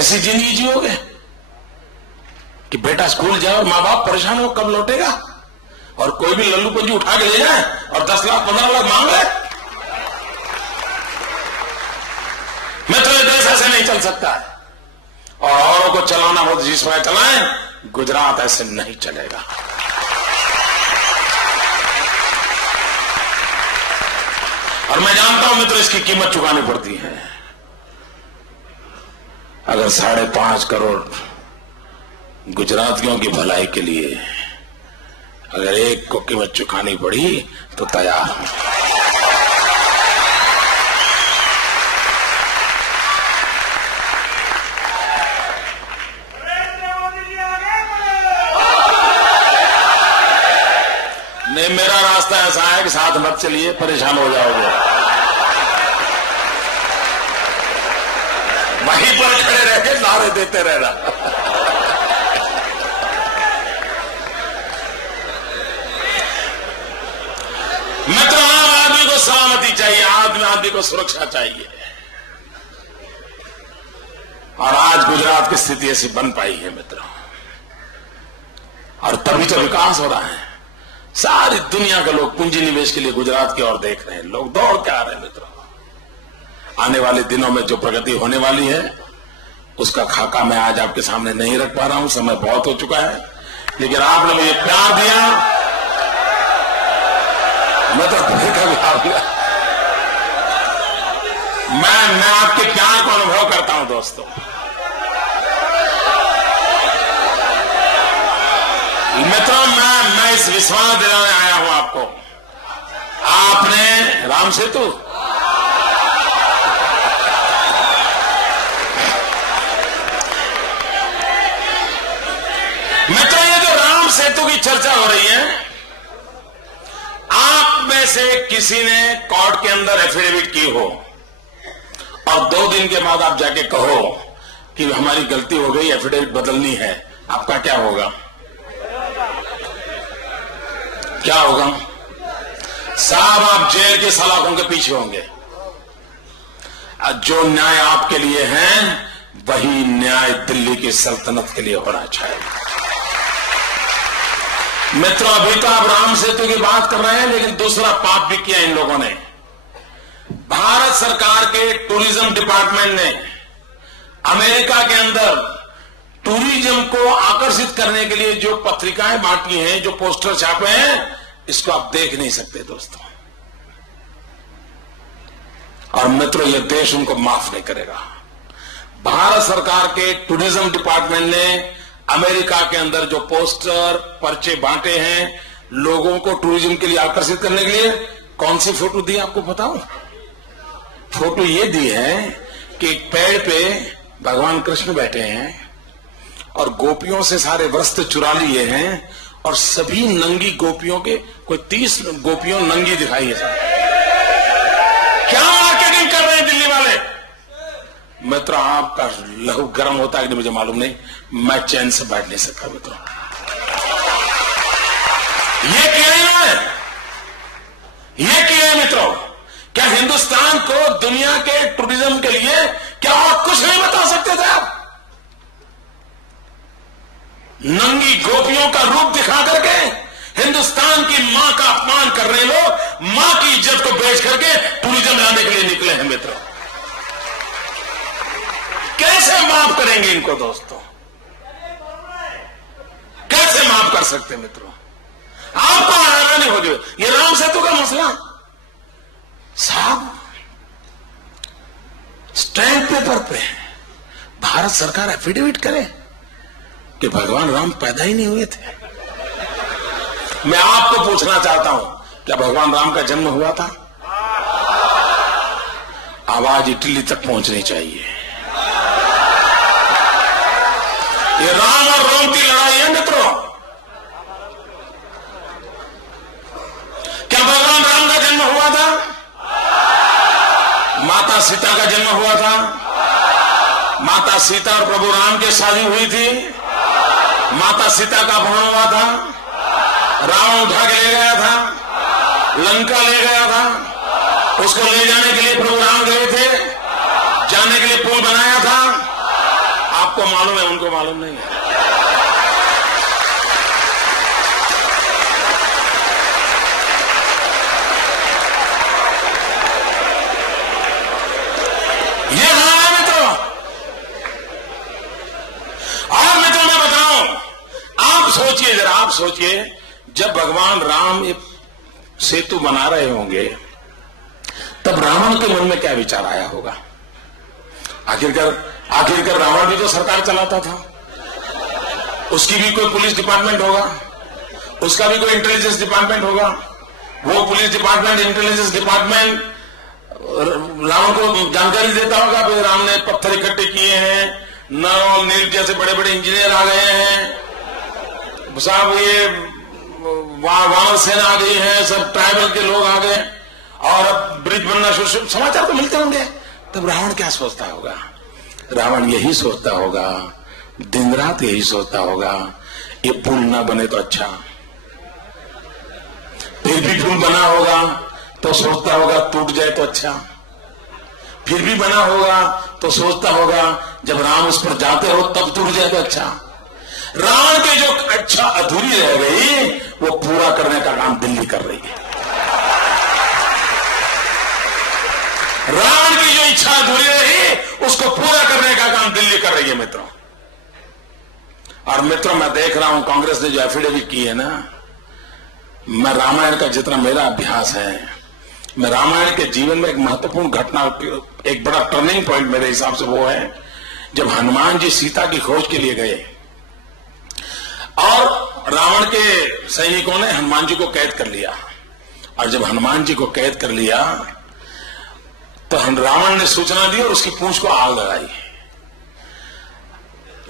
ऐसी जिंदगी जियोगे कि बेटा स्कूल जाए और माँ बाप परेशान हो कब लौटेगा, और कोई भी लल्लू पंजी उठा के ले जाए और 10 लाख 15 लाख मांग ले। मित्रों, ये देश ऐसे नहीं चल सकता है, और औरों को चलाना हो जिस तरह चलाएं, गुजरात ऐसे नहीं चलेगा। और मैं जानता हूं मित्र, इसकी कीमत चुकानी पड़ती है। अगर 5.5 करोड़ गुजरातियों की भलाई के लिए अगर एक को कीमत चुकानी पड़ी तो तैयार हूं। नहीं, मेरा रास्ता ऐसा है कि साथ मत चलिए, परेशान हो जाओगे। वहीं पर खड़े रह के नारे देते रहना। मित्र, आम आदमी को सलामती चाहिए, आदमी को सुरक्षा चाहिए, और आज गुजरात की स्थिति ऐसी बन पाई है मित्रों, और तभी तो विकास हो रहा है। सारी दुनिया के लोग पूंजी निवेश के लिए गुजरात की ओर देख रहे हैं, लोग दौड़ के आ रहे हैं मित्रों। आने वाले दिनों में जो प्रगति होने वाली है उसका खाका मैं आज आपके सामने नहीं रख पा रहा हूं, समय बहुत हो चुका है, लेकिन आपने मुझे प्यार दिया, मैं तो मैं आपके प्यार को अनुभव करता हूं दोस्तों। मित्रों, मैं इस विश्वास दिलाने आया हूं आपको, आपने राम सेतु मित्रों, ये जो राम सेतु की चर्चा हो रही है, आप में से किसी ने कोर्ट के अंदर एफिडेविट की हो और 2 दिन के बाद आप जाके कहो कि हमारी गलती हो गई, एफिडेविट बदलनी है, आपका क्या होगा? क्या होगा साहब? आप जेल के सलाखों के पीछे होंगे। जो न्याय आपके लिए है वही न्याय दिल्ली की सल्तनत के लिए होना चाहिए। मित्रों, अभी तो आप राम सेतु की बात कर रहे हैं, लेकिन दूसरा पाप भी किया इन लोगों ने। भारत सरकार के टूरिज्म डिपार्टमेंट ने अमेरिका के अंदर टूरिज्म को आकर्षित करने के लिए जो पत्रिकाएं बांटी हैं, जो पोस्टर छापे हैं, इसको आप देख नहीं सकते दोस्तों। और मित्रों, यह देश उनको माफ नहीं करेगा। भारत सरकार के टूरिज्म डिपार्टमेंट ने अमेरिका के अंदर जो पोस्टर पर्चे बांटे हैं लोगों को टूरिज्म के लिए आकर्षित करने के लिए, कौन सी फोटो दी आपको बताऊं? फोटो ये दी है कि एक पेड़ पे भगवान कृष्ण बैठे हैं और गोपियों से सारे वस्त्र चुरा लिए हैं, और सभी नंगी गोपियों के कोई 30 गोपियों नंगी दिखाई है। क्या मार्केटिंग कर रहे हैं दिल्ली वाले? मित्र, आपका लहू गर्म होता है कि मुझे मालूम नहीं, मैं चैन से बैठ नहीं सकता मित्रों। ये किया है, ये किया है मित्रों। क्या हिंदुस्तान को दुनिया के टूरिज्म के लिए क्या और कुछ नहीं बता सकते थे आप? नंगी गोपियों का रूप दिखा करके हिंदुस्तान की मां का अपमान कर रहे लोग मां की इज्जत को बेच करके टूरिज्म लाने के लिए निकले हैं मित्रों। कैसे माफ करेंगे इनको दोस्तों? कैसे माफ कर सकते मित्रों? आपको हैरानी हो गई। ये राम सेतु का मसला साहब, स्टैंप पेपर पे भारत सरकार एफिडेविट करे कि भगवान राम पैदा ही नहीं हुए थे। मैं आपको पूछना चाहता हूं, क्या भगवान राम का जन्म हुआ था? आवाज इटली तक पहुंचनी चाहिए। ये राम और रोम की लड़ाई है मित्रों। क्या भगवान राम का जन्म हुआ था? माता सीता का जन्म हुआ था। माता सीता और प्रभु राम की शादी हुई थी। माता सीता का अपहरण हुआ था। रावण उठा के ले गया था, लंका ले गया था। उसको ले जाने के लिए प्रभु राम गए थे, जाने के लिए पुल बनाया था। आपको मालूम है, उनको मालूम नहीं है। ये है मित्रों। और मित्रों मैं बताऊं, आप सोचिए जरा, आप सोचिए, जब भगवान राम ये सेतु बना रहे होंगे तब रावण के मन में क्या विचार आया होगा। आखिरकार रावण भी तो सरकार चलाता था, उसकी भी कोई पुलिस डिपार्टमेंट होगा, उसका भी कोई इंटेलिजेंस डिपार्टमेंट होगा। वो police department, intelligence department Ravan को जानकारी देता होगा भाई राम ने पत्थर इकट्ठे किए हैं, नर और नील जैसे बड़े बड़े इंजीनियर आ गए हैं साहब, ये वानर सेना आ गई है, सब ट्राइबल के लोग आ गए और अब ब्रिज बनना शुरू। समाचार तो मिलते होंगे। तब रावण क्या सोचता होगा? रावण यही सोचता होगा, दिन रात यही सोचता होगा, ये पुल ना बने तो अच्छा। फिर भी पुल बना होगा तो सोचता होगा टूट जाए तो अच्छा। फिर भी बना होगा तो सोचता होगा जब राम उस पर जाते हो तब टूट जाए तो अच्छा। रावण की जो अच्छा अधूरी रह गई वो पूरा करने का काम दिल्ली कर रही है। रावण की जो इच्छा अधूरी रही उसको पूरा करने का काम दिल्ली कर रही है मित्रों। और मित्रों मैं देख रहा हूं कांग्रेस ने जो एफिडेविट की है ना, मैं रामायण का जितना मेरा अभ्यास है, मैं रामायण के जीवन में एक महत्वपूर्ण घटना, एक बड़ा टर्निंग पॉइंट मेरे हिसाब से वो है जब हनुमान जी सीता की खोज के लिए गए और रावण के सैनिकों ने हनुमान जी को कैद कर लिया। और जब हनुमान जी को कैद कर लिया तो रावण ने सूचना दी और उसकी पूंछ को आग लगाई।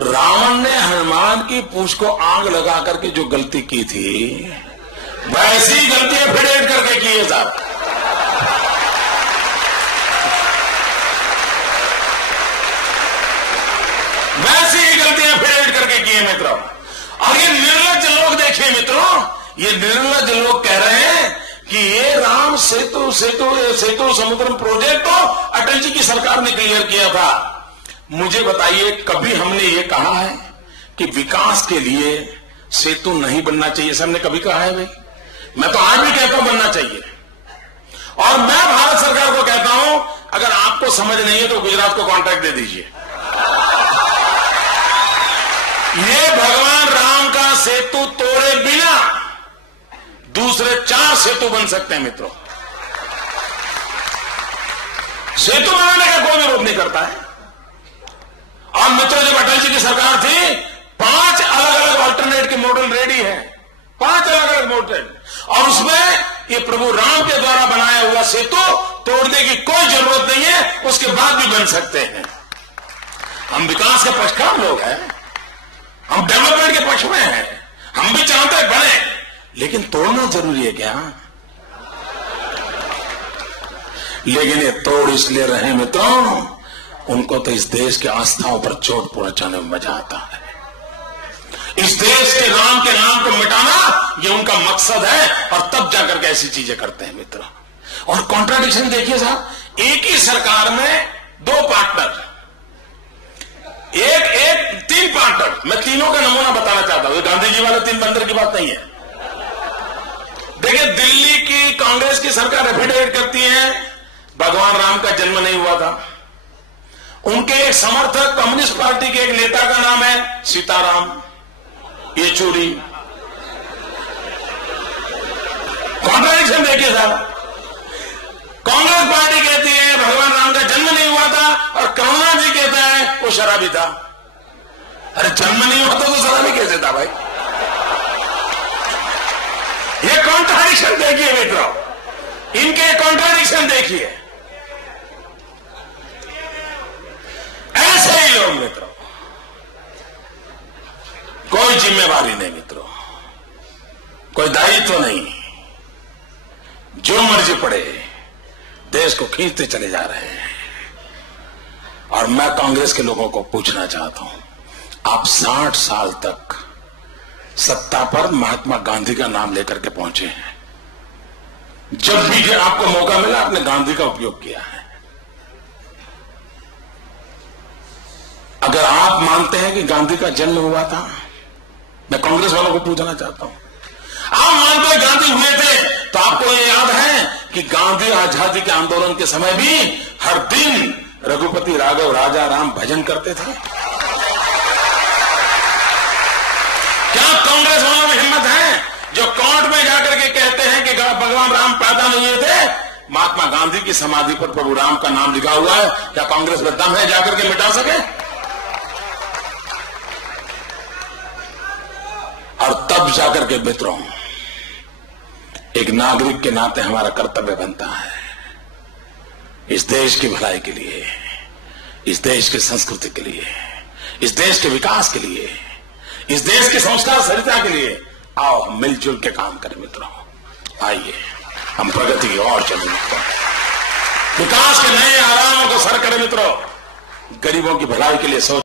रावण ने हनुमान की पूंछ को आग लगा करके जो गलती की थी वैसी गलतियां फिर ऐड करके की है साहब। वैसी ही गलतियां फिर ऐड करके की है मित्रों। और ये निर्लज्ज लोग देखिए मित्रों, ये निर्लज्ज लोग कह रहे हैं कि ये राम सेतु समुद्रम प्रोजेक्ट तो अटल जी की सरकार ने क्लियर किया था। मुझे बताइए कभी हमने ये कहा है कि विकास के लिए सेतु नहीं बनना चाहिए? हमने कभी कहा है भाई? मैं तो आज भी कहता हूं बनना चाहिए। और मैं भारत सरकार को कहता हूं अगर आपको समझ नहीं है तो गुजरात को कॉन्ट्रैक्ट दे दीजिए। ये भगवान राम का सेतु तोड़े बिना दूसरे 4 सेतु बन सकते हैं मित्रों। सेतु बनाने का कोई विरोध नहीं करता है। और मित्रों जब अटल जी की सरकार थी 5 अलग अलग अल्टरनेट के मॉडल रेडी है, 5 अलग अलग मॉडल। और उसमें ये प्रभु राम के द्वारा बनाया हुआ सेतु तोड़ने की कोई जरूरत नहीं है, उसके बाद भी बन सकते हैं। हम विकास के पक्षकार लोग हैं, हम डेवलपमेंट के पक्ष में हैं, हम भी चाहते हैं बने, लेकिन तोड़ना जरूरी है क्या? लेकिन ये तोड़ इसलिए रहे मित्रों, उनको तो इस देश के आस्थाओं पर चोट पहुंचाने में मजा आता है। इस देश के राम के नाम को मिटाना ये उनका मकसद है और तब जाकर के ऐसी चीजें करते हैं मित्रों। और कॉन्ट्राडिक्शन देखिए साहब, एक ही सरकार में 2 पार्टनर, एक 3 पार्टनर। मैं तीनों का नमूना बताना चाहता हूं, गांधी जी वाला 3 बंदर की बात नहीं है। देखिए दिल्ली की कांग्रेस की सरकार एफिडेविट करती है भगवान राम का जन्म नहीं हुआ था। उनके एक समर्थक कम्युनिस्ट पार्टी के एक नेता का नाम है सीताराम येचुरी। कॉन्ट्राडिक्शन देखिए साहब, कांग्रेस पार्टी कहती है भगवान राम का जन्म नहीं हुआ था और करुणा जी कहता है वो शराबी था। अरे जन्म नहीं हुआ तो शराबी कैसे था भाई? ये कॉन्ट्राडिक्शन देखिए मित्रों, इनके कॉन्ट्राडिक्शन देखिए। ऐसे ही लोग मित्रों, कोई जिम्मेवारी नहीं मित्रों, कोई दायित्व नहीं, जो मर्जी पड़े देश को खींचते चले जा रहे हैं। और मैं कांग्रेस के लोगों को पूछना चाहता हूं, आप 60 साल तक सत्ता पर महात्मा गांधी का नाम लेकर के पहुंचे हैं। जब भी आपको मौका मिला आपने गांधी का उपयोग किया है। अगर आप मानते हैं कि गांधी का जन्म हुआ था, मैं कांग्रेस वालों को पूछना चाहता हूं, आप मानते हैं गांधी हुए थे, तो आपको ये याद है कि गांधी आजादी के आंदोलन के समय भी हर दिन रघुपति राघव राजा राम भजन करते थे? क्या कांग्रेस वालों में हिम्मत है जो कोर्ट में जाकर के कहते हैं कि भगवान राम पैदा नहीं हुए थे, महात्मा गांधी की समाधि पर प्रभु राम का नाम लिखा हुआ है, क्या कांग्रेस में दम है जाकर के मिटा सके? और तब जाकर के मित्रों, एक नागरिक के नाते हमारा कर्तव्य बनता है इस देश की भलाई के लिए, इस देश की संस्कृति के लिए, इस देश के विकास के लिए, इस देश के संस्कार सरिता के लिए आओ हम मिलजुल के काम करें मित्रों। आइए हम प्रगति की ओर चलें मित्रों, विकास के नए आयामों को सर करें मित्रों, गरीबों की भलाई के लिए सोच